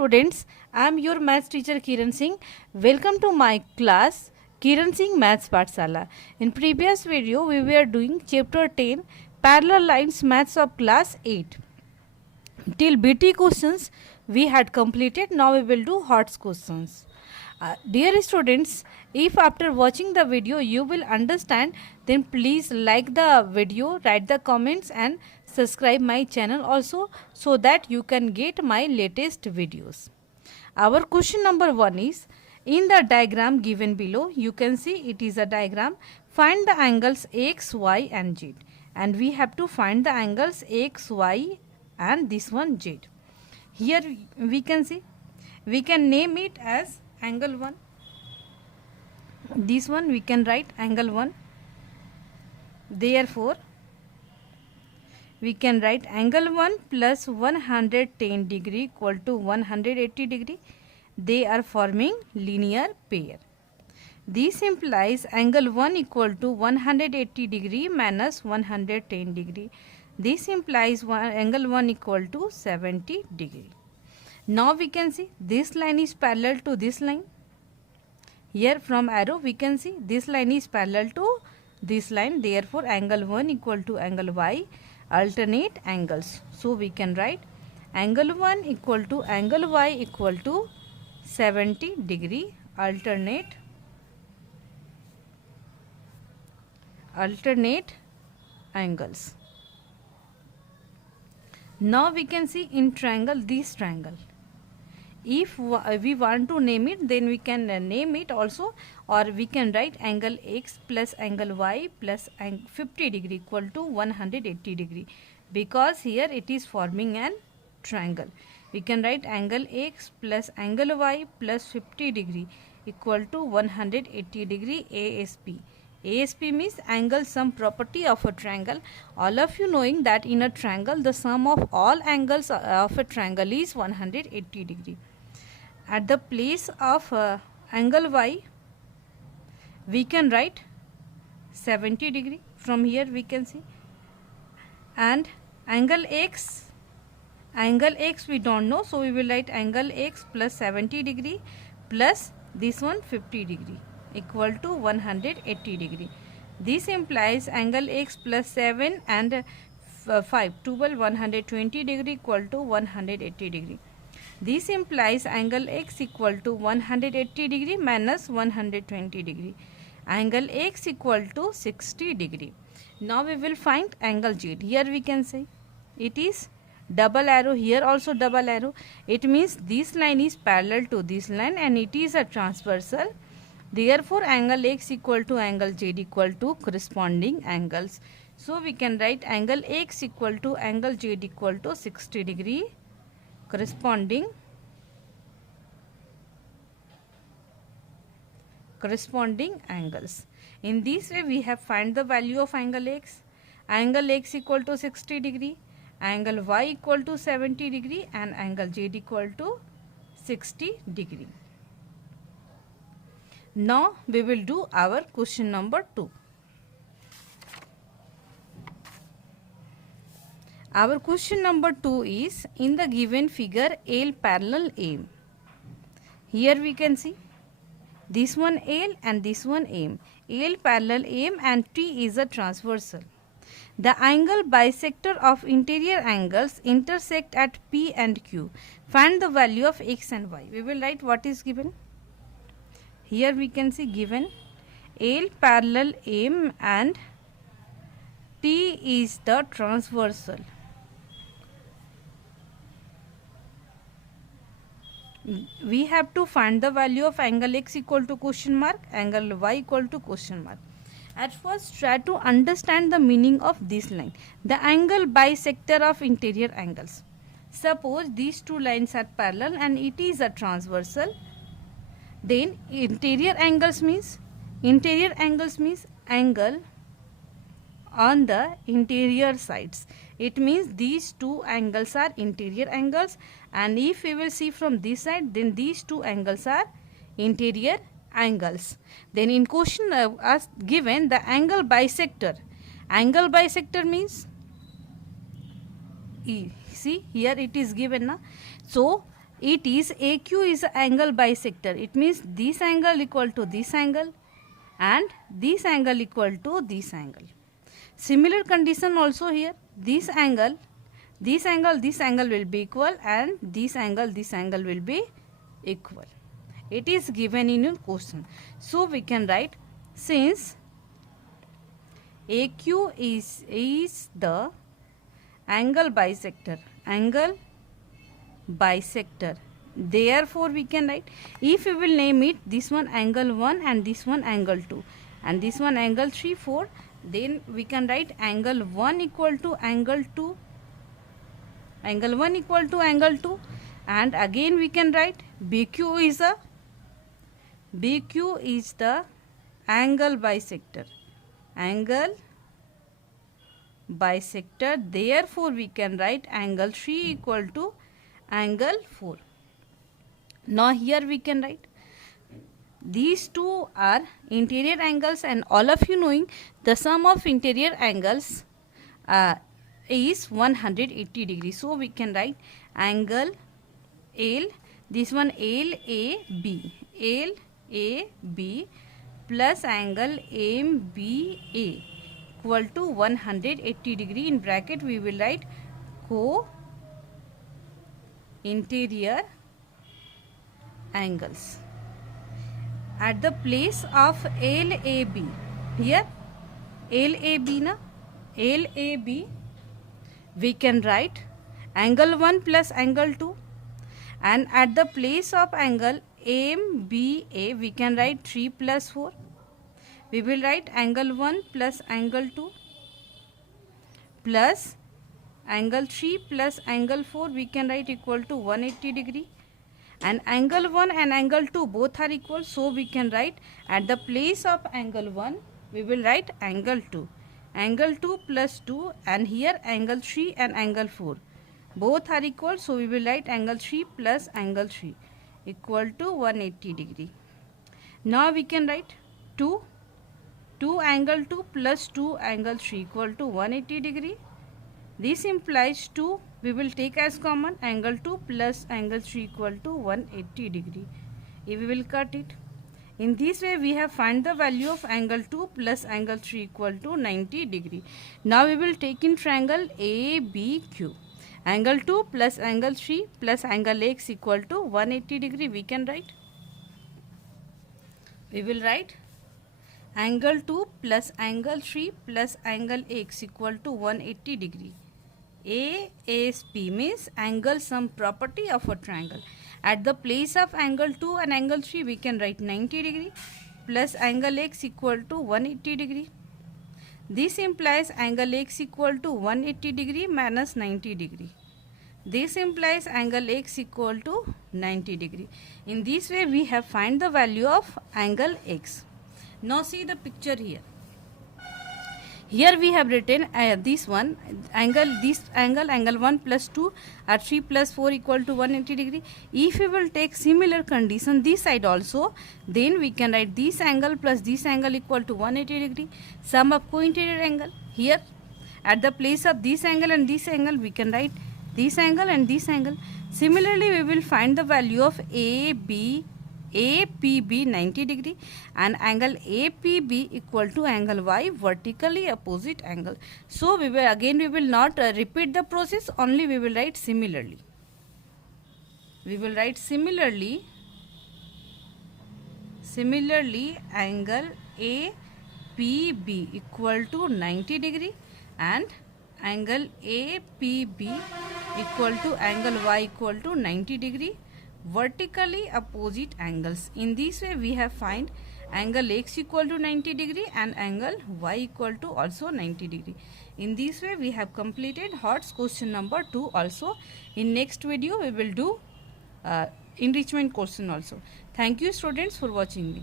students, I am your maths teacher Kiran Singh. Welcome to my class Kiran Singh Maths Pathshala. In previous video we were doing chapter 10 parallel lines maths of class 8. Till BT questions we had completed. Now we will do HOTS questions. Dear students, if after watching the video you will understand, then please like the video, write the comments and subscribe my channel also, so that you can get my latest videos. Our question number 1 is, in the diagram given below, you can see it is a diagram. Find the angles x, y and z, and we have to find the angles x, y and this one z. Here we can see, we can name it as angle 1. This one we can write angle 1. Therefore, we can write angle 1 plus 110 degree equal to 180 degree. They are forming linear pair. This implies angle 1 equal to 180 degree minus 110 degree. This implies angle 1 equal to 70 degree. Now we can see this line is parallel to this line. Here from arrow we can see this line is parallel to this line. Therefore, angle 1 equal to angle y, alternate angles. So we can write angle 1 equal to angle y equal to 70 degree, alternate angles. Now we can see in triangle, this triangle. If we want to name it, then we can name it also, or we can write angle x plus angle y plus 50 degree equal to 180 degree, because here it is forming an triangle. We can write angle x plus angle y plus 50 degree equal to 180 degree ASP. ASP means angle sum property of a triangle. All of you knowing that in a triangle the sum of all angles of a triangle is 180 degree. At the place of angle y we can write 70 degree. From here we can see, and angle x we don't know, so we will write angle x plus 70 degree plus this one 50 degree equal to 180 degree. This implies angle x plus 7 and 5, 12, 120 degree equal to 180 degree. This implies angle x equal to 180 degree minus 120 degree. Angle x equal to 60 degree. Now we will find angle z. Here we can say it is double arrow, here also double arrow. It means this line is parallel to this line and it is a transversal. Therefore, angle x equal to angle z equal to corresponding angles. So we can write angle x equal to angle z equal to 60 degree, corresponding angles. In this way we have find the value of angle x. Angle x equal to 60 degree, angle y equal to 70 degree and angle z equal to 60 degree. Now we will do our question number 2. Our question number 2 is, in the given figure L parallel M. Here we can see this one L and this one M. L parallel M and T is a transversal. The angle bisector of interior angles intersect at P and Q. Find the value of x and y. We will write what is given. Here we can see given L parallel M and T is the transversal. We have to find the value of angle x equal to question mark, angle y equal to question mark. At first, try to understand the meaning of this line. The angle bisector of interior angles. Suppose these two lines are parallel and it is a transversal. Then interior angles means angle on the interior sides. It means these two angles are interior angles, and if we will see from this side, then these two angles are interior angles. Then in question as given the angle bisector. Angle bisector means E. See here it is given na. So it is AQ is an angle bisector. It means this angle equal to this angle and this angle equal to this angle. Similar condition also here. This angle will be equal, and this angle will be equal. It is given in your question. So we can write, since AQ is the angle bisector, therefore we can write, if we will name it this one angle 1 and this one angle 2 and this one angle 3, 4, then we can write angle 1 equal to angle 2, angle 1 equal to angle 2, and again we can write BQ is the angle bisector, therefore we can write angle 3 equal to angle 4. Now here we can write, these two are interior angles, and all of you knowing the sum of interior angles is 180 degrees. So we can write angle L, this one LAB plus angle MBA equal to 180 degree. In bracket we will write co-interior angles. At the place of LAB, here LAB, we can write angle 1 plus angle 2, and at the place of angle MBA we can write 3 plus 4. We will write angle 1 plus angle 2 plus angle 3 plus angle 4, we can write equal to 180 degree. And angle 1 and angle 2 both are equal, so we can write at the place of angle 1 we will write angle 2 plus 2, and here angle 3 and angle 4 both are equal, so we will write angle 3 plus angle 3 equal to 180 degree. Now we can write 2 angle 2 plus 2 angle 3 equal to 180 degree. This implies 2, we will take as common, angle 2 plus angle 3 equal to 180 degree. If we will cut it, in this way we have find the value of angle 2 plus angle 3 equal to 90 degree. Now we will take in triangle ABQ. Angle 2 plus angle 3 plus angle X equal to 180 degree. We can write, we will write angle 2 plus angle 3 plus angle X equal to 180 degree. ASP means angle sum property of a triangle. At the place of angle 2 and angle 3 we can write 90 degree plus angle X equal to 180 degree. This implies angle X equal to 180 degree minus 90 degree. This implies angle X equal to 90 degree. In this way we have find the value of angle X. Now see the picture here. Here we have written this one angle, angle 1 plus 2 or 3 plus 4 equal to 180 degree. If we will take similar condition this side also, then we can write this angle plus this angle equal to 180 degree. Sum of co-interior angle. Here at the place of this angle and this angle we can write this angle and this angle. Similarly we will find the value of APB 90 degree and angle APB equal to angle Y, vertically opposite angle. So we will not repeat the process, only we will write similarly. We will write similarly angle APB equal to 90 degree and angle APB equal to angle Y equal to 90 degree, vertically opposite angles. In this way we have find angle X equal to 90 degree and angle Y equal to also 90 degree. In this way we have completed HOTS question number 2 also. In next video we will do enrichment question also. Thank you students for watching me.